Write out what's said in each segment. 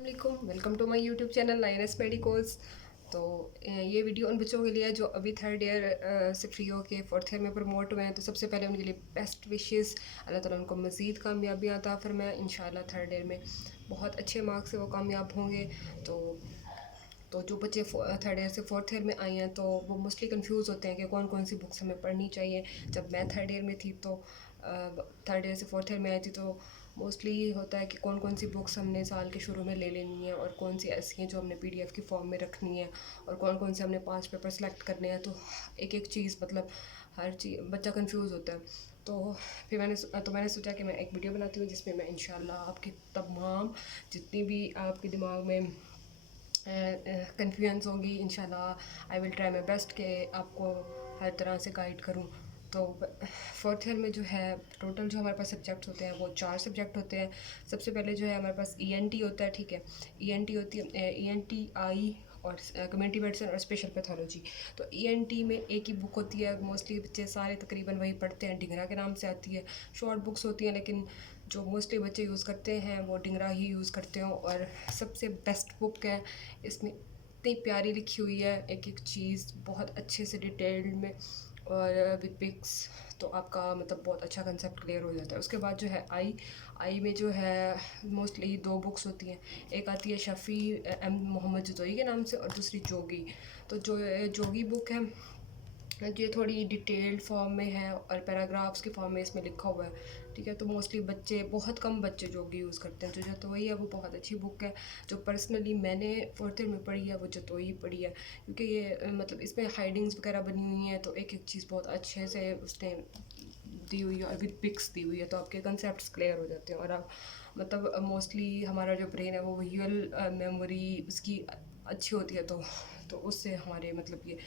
Welcome to my YouTube channel Linus medicos. तो ये video उन बच्चों के लिए है जो अभी थर्ड ईयर से फ्री हो के फोर्थ ईयर में प्रमोट हुए हैं। तो सबसे पहले उनके लिए बेस्ट विशेस, अल्लाह ताला उनको मज़ीद कामयाबियाँ अता फरमाए। इंशाल्लाह थर्ड ईयर में बहुत अच्छे मार्क्स से वो कामयाब होंगे। तो जो बच्चे थर्ड ईयर से फोर्थ ईयर में आए हैं तो वो मोस्टली कंफ्यूज होते हैं कि कौन कौन सी बुक्स हमें पढ़नी चाहिए। जब मैं थर्ड ईयर में थी तो थर्ड ईयर से फोर्थ ईयर में आई थी तो मोस्टली होता है कि कौन कौन सी बुक्स हमने साल के शुरू में ले लेनी है और कौन सी ऐसी हैं जो हमने पीडीएफ की फॉर्म में रखनी है और कौन कौन से हमने 5 पेपर सेलेक्ट करने हैं। तो एक एक चीज़ मतलब हर चीज़ बच्चा कंफ्यूज होता है। तो फिर मैंने सोचा कि मैं एक वीडियो बनाती हूँ जिसमें मैं इंशाल्लाह आपकी तमाम जितनी भी आपके दिमाग में कन्फ्यूजन्स होंगी, इंशाल्लाह I will try my best कि आपको हर तरह से गाइड करूँ। तो फोर्थ ईयर में जो है टोटल जो हमारे पास सब्जेक्ट्स होते हैं वो 4 सब्जेक्ट होते हैं। सबसे पहले जो है हमारे पास ईएनटी होता है, ठीक है। ईएनटी होती है ईएनटी आई और कम्युनिटी मेडिसिन और स्पेशल पैथोलॉजी। तो ईएनटी में एक ही बुक होती है, मोस्टली बच्चे सारे तकरीबन वही पढ़ते हैं, डिंगरा के नाम से आती है। शॉर्ट बुक्स होती हैं लेकिन जो मोस्टली बच्चे यूज़ करते हैं वो डिंगरा ही यूज़ करते हो। और सबसे बेस्ट बुक है, इसमें इतनी प्यारी लिखी हुई है, एक एक चीज़ बहुत अच्छे से डिटेल्ड में और विद पिक्स। तो आपका मतलब बहुत अच्छा कंसेप्ट क्लियर हो जाता है। उसके बाद जो है आई में जो है मोस्टली 2 बुक्स होती हैं। एक आती है शफ़ी एम मोहम्मद जतोई के नाम से और दूसरी जोगी। तो जो जोगी बुक है ये थोड़ी डिटेल्ड फॉर्म में है और पैराग्राफ्स की फॉर्म में इसमें लिखा हुआ है, ठीक है। तो मोस्टली बच्चे, बहुत कम बच्चे जोगी यूज़ करते हैं। जो जतोई है वो बहुत अच्छी बुक है। जो पर्सनली मैंने फोर्थ ईयर में पढ़ी है वो जतोई पढ़ी है, क्योंकि ये मतलब इसमें हाइडिंग्स वगैरह बनी हुई हैं तो एक एक चीज़ बहुत अच्छे से उसने दी हुई है और विद पिक्स दी हुई है। तो आपके कंसेप्ट क्लियर हो जाते हैं और आप मतलब मोस्टली हमारा जो ब्रेन है वो विजुअल मेमोरी उसकी अच्छी होती है। तो उससे हमारे मतलब ये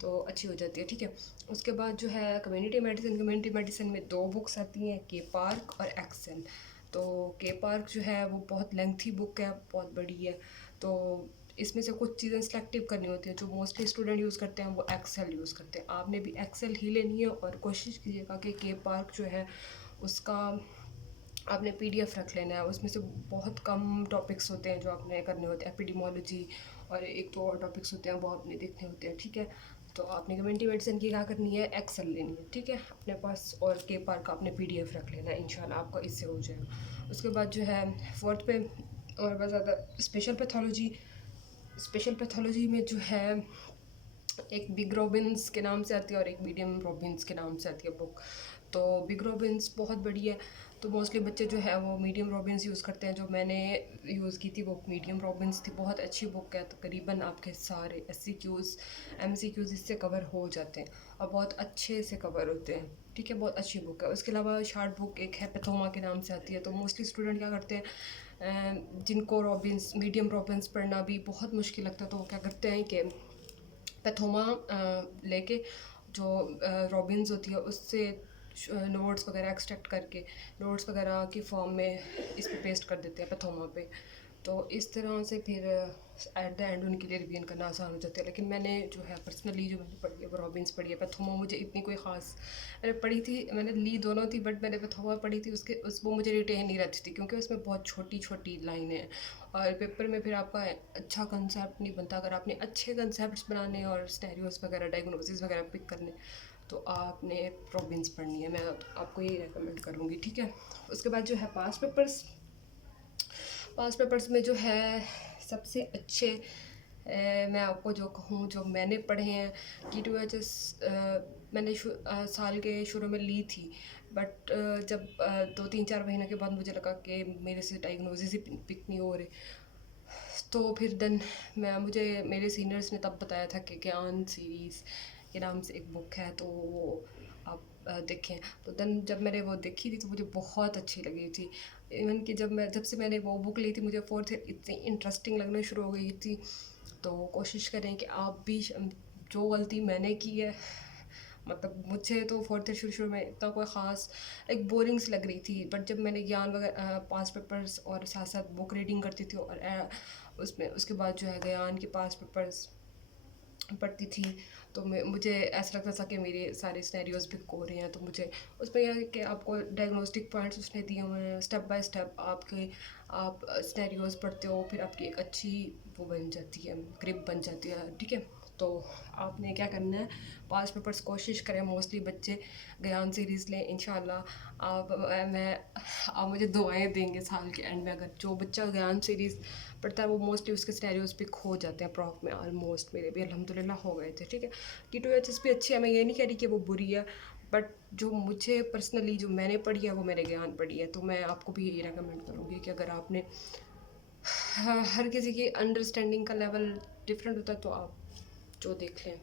तो अच्छी हो जाती है, ठीक है। उसके बाद जो है कम्युनिटी मेडिसिन में 2 बुक्स आती हैं, के पार्क और एक्सेल। तो के पार्क जो है वो बहुत लेंथी बुक है, बहुत बड़ी है। तो इसमें से कुछ चीज़ें सिलेक्टिव करनी होती हैं। जो मोस्टली स्टूडेंट यूज़ करते हैं वो एक्सेल यूज़ करते हैं। आपने भी एक्सेल ही लेनी है और कोशिश कीजिएगा कि के पार्क जो है उसका आपने पीडीएफ रख लेना है। उसमें से बहुत कम टॉपिक्स होते हैं जो आपने करने होते हैं, एपिडेमोलॉजी और एक दो और टॉपिक्स होते हैं वो आपने देखने होते हैं, ठीक है। तो आपने कम्युनिटी मेडिसिन की क्या करनी है, एक्सेल लेनी है, ठीक है, अपने पास। और के पार का आपने पीडीएफ रख लेना है, इंशाल्लाह आपका इससे हो जाएगा। उसके बाद जो है फोर्थ पे और बहुत ज़्यादा स्पेशल पैथोलॉजी में जो है एक बिग रॉबिन्स के नाम से आती है और एक मीडियम रॉबिन्स के नाम से आती है बुक। तो बिग रॉबिन्स बहुत बड़ी है तो मोस्टली बच्चे जो है वो मीडियम रॉबिन्स यूज़ करते हैं। जो मैंने यूज़ की थी वो मीडियम रॉबिन्स थी, बहुत अच्छी बुक है। तकरीबन आपके सारे एससीक्यूज़ एमसीक्यूज़ इससे कवर हो जाते हैं और बहुत अच्छे से कवर होते हैं, ठीक है। बहुत अच्छी बुक है। उसके अलावा शार्ट बुक एक है, पैथोमा के नाम से आती है। तो मोस्टली स्टूडेंट क्या करते हैं, जिनको रॉबिन्स मीडियम रॉबिन्स पढ़ना भी बहुत मुश्किल लगता है तो वो क्या करते हैं कि पैथोमा लेके जो रॉबिन्स होती है उससे नोट्स वगैरह एक्सट्रैक्ट करके नोट्स वगैरह की फॉर्म में इस पे पेस्ट कर देते हैं पैथोमा पे। तो इस तरह से फिर एट द एंड उनके लिए रिवीजन करना आसान हो जाता है। लेकिन मैंने जो है पर्सनली जो मैंने पढ़ी है वो रॉबिन्स पढ़ी है। पैथोमा मुझे इतनी कोई ख़ास, मैंने पढ़ी थी, मैंने ली दोनों थी, बट मैंने पैथोमा पढ़ी थी उसके वो मुझे रिटेन नहीं रहती थी क्योंकि उसमें बहुत छोटी छोटी लाइनें हैं और पेपर में फिर आपका अच्छा कंसेप्ट नहीं बनता। अगर आपने अच्छे कंसेप्ट बनाने और स्टेरियोस वगैरह डायग्नोसिस वगैरह पिक करने तो आपने रॉबिन्स पढ़नी है, मैं आपको यही रेकमेंड करूँगी, ठीक है। उसके बाद जो है पास पेपर्स में जो है सबसे अच्छे मैं आपको जो कहूँ जो मैंने पढ़े हैं, T2HS मैंने साल के शुरू में ली थी, बट जब 2-3-4 महीने के बाद मुझे लगा कि मेरे से डायग्नोसिस ही पिक नहीं हो रहे। तो फिर देन मुझे मेरे सीनियर्स ने तब बताया था कि ज्ञान सीरीज़ के नाम से एक बुक है, तो वो आप देखें। तो देन जब मैंने वो देखी थी तो मुझे बहुत अच्छी लगी थी। इवन कि जब से मैंने वो बुक ली थी मुझे फोर्थ इतनी इंटरेस्टिंग लगना शुरू हो गई थी। तो कोशिश करें कि आप भी जो गलती मैंने की है, मतलब मुझे तो फोर्थ ईयर शुरू में इतना कोई ख़ास एक बोरिंग सी लग रही थी, बट जब मैंने ज्ञान वगैरह पास पेपर्स और साथ साथ बुक रीडिंग करती थी और उसमें उसके बाद जो है ज्ञान के पास पेपर्स पढ़ती थी, तो मुझे ऐसा लगता था कि मेरे सारे सिनेरियोज़ पिक हो रहे हैं। तो मुझे उसमें यह है कि आपको डायग्नोस्टिक पॉइंट्स उसने दिए हुए हैं, स्टेप बाय स्टेप आप सिनेरियोज़ पढ़ते हो, फिर आपकी एक अच्छी वो बन जाती है, ग्रिप बन जाती है, ठीक है। तो आपने क्या करना है, पास पेपर्स कोशिश करें, मोस्टली बच्चे ज्ञान सीरीज़ लें इंशाल्लाह। आप मुझे दुआएं देंगे साल के एंड में, अगर जो बच्चा ज्ञान सीरीज़ पढ़ता है वो मोस्टली उसके सिनेरियोज पिक हो जाते हैं प्रॉफ में। ऑलमोस्ट मेरे भी अल्हम्दुलिल्लाह हो गए थे, ठीक है। T2HS भी अच्छी है, मैं ये नहीं कह रही कि वो बुरी है, बट जो मुझे पर्सनली जो मैंने पढ़ी है वो मेरे ज्ञान पढ़ी है। तो मैं आपको भी यही रेकमेंड करूँगी कि अगर आपने हर किसी की अंडरस्टैंडिंग का लेवल डिफरेंट होता है, तो आप जो देख लें।